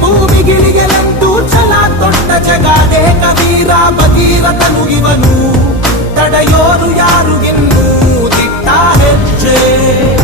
ಭೂಮಿಗಿಳಿಯಲೆಂದು ಛಲ ತೊಟ್ಟ ಜಗಾದೆ ಕಬೀರ ಭಗೀರಥನು ಇವನು, ತಡೆಯೋರು ಯಾರು ಇನ್ನೂ ದಿಟ್ಟ ಹೆಜ್ಜೆ.